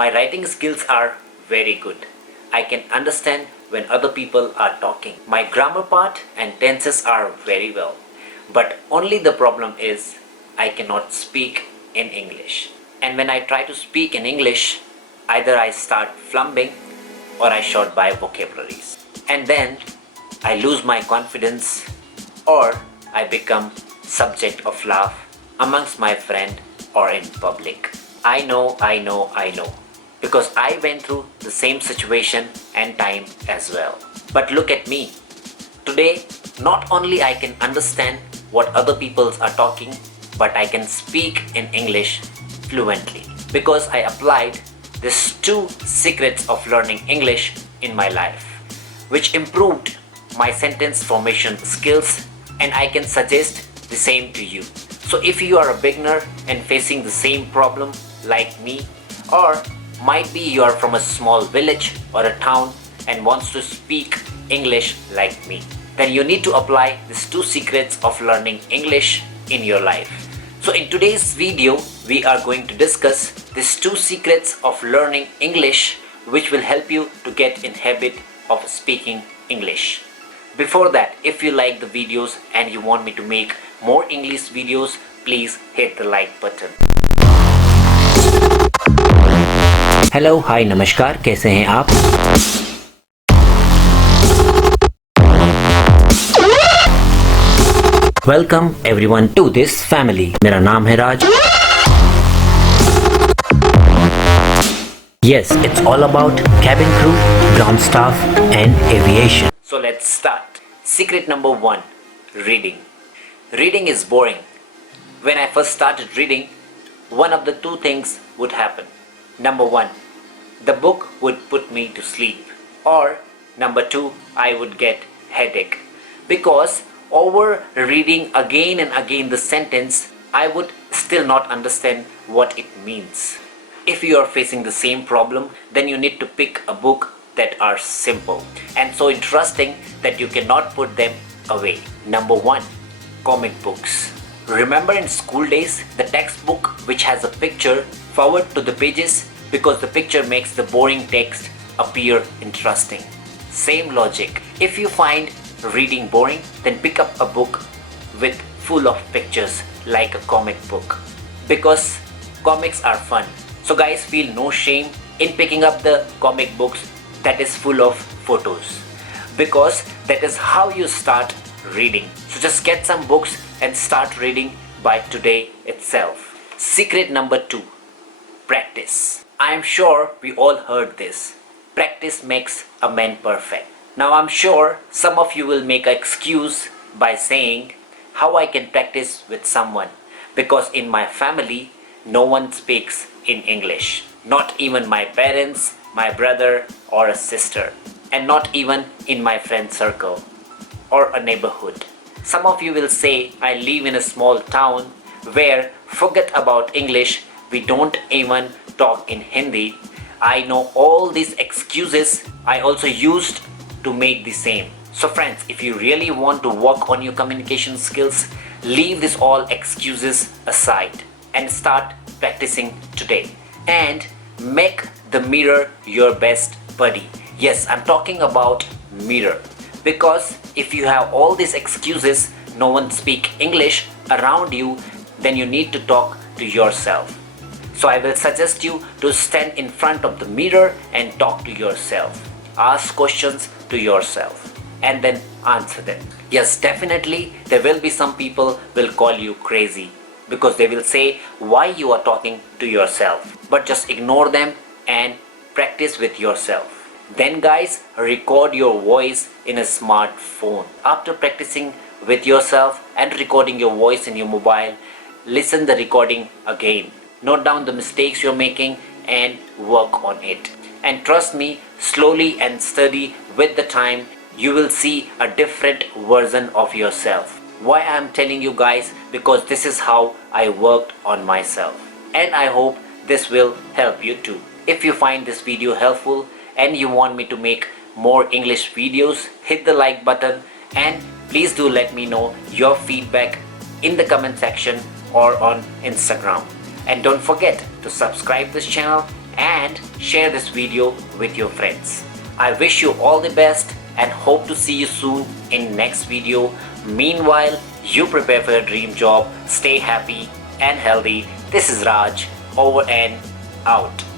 My writing skills are very good. I can understand when other people are talking. My grammar part and tenses are very well. But only the problem is I cannot speak in English. And when I try to speak in English, either I start flubbing or I short by vocabularies. And then I lose my confidence or I become subject of laugh amongst my friend or in public. I know. Because I went through the same situation and time as well. But look at me. Today, not only I can understand what other people are talking, but I can speak in English fluently. Because I applied these 2 secrets of learning English in my life, which improved my sentence formation skills, and I can suggest the same to you. So if you are a beginner and facing the same problem like me, or might be you are from a small village or a town and wants to speak English like me, then you need to apply these 2 secrets of learning English in your life. So in today's video, we are going to discuss these 2 secrets of learning English, which will help you to get in habit of speaking English. Before that, if you like the videos and you want me to make more English videos, please hit the like button. Hello hi नमस्कार, कैसे हैं आप? Welcome everyone to this family. मेरा नाम है राज. Yes, it's all about cabin crew, ground staff and aviation. So let's start. Secret number 1, reading. Reading is boring. When I first started reading, one of the 2 things would happen. Number 1, the book would put me to sleep. Or number 2, I would get headache. Because over reading again and again the sentence, I would still not understand what it means. If you are facing the same problem, then you need to pick a book that are simple and so interesting that you cannot put them away. Number 1, comic books. Remember in school days, the textbook which has a picture forward to the pages because the picture makes the boring text appear interesting. Same logic. If you find reading boring, then pick up a book with full of pictures like a comic book, because comics are fun. So guys, feel no shame in picking up the comic books that is full of photos, because that is how you start reading. So just get some books and start reading by today itself. Secret number 2, practice. I am sure we all heard this. Practice makes a man perfect. Now I'm sure some of you will make an excuse by saying how I can practice with someone, because in my family no one speaks in English. Not even my parents, my brother or a sister, and not even in my friend circle or a neighborhood. Some of you will say I live in a small town where forget about English, we don't even talk in Hindi. I know all these excuses. I also used to make the same. So friends, if you really want to work on your communication skills, leave this all excuses aside and start practicing today. And make the mirror your best buddy. Yes, I'm talking about mirror. Because if you have all these excuses, no one speak English around you, then you need to talk to yourself. So I will suggest you to stand in front of the mirror and talk to yourself. Ask questions to yourself and then answer them. Yes, definitely there will be some people will call you crazy because they will say why you are talking to yourself. But just ignore them and practice with yourself. Then guys, record your voice in a smartphone. After practicing with yourself and recording your voice in your mobile, listen the recording again. Note down the mistakes you're making and work on it. And trust me, slowly and steady with the time, you will see a different version of yourself. Why I'm telling you guys? Because this is how I worked on myself. And I hope this will help you too. If you find this video helpful and you want me to make more English videos, hit the like button and please do let me know your feedback in the comment section or on Instagram. And don't forget to subscribe this channel and share this video with your friends. I wish you all the best and hope to see you soon in next video. Meanwhile, you prepare for your dream job, stay happy and healthy. This is Raj, over and out.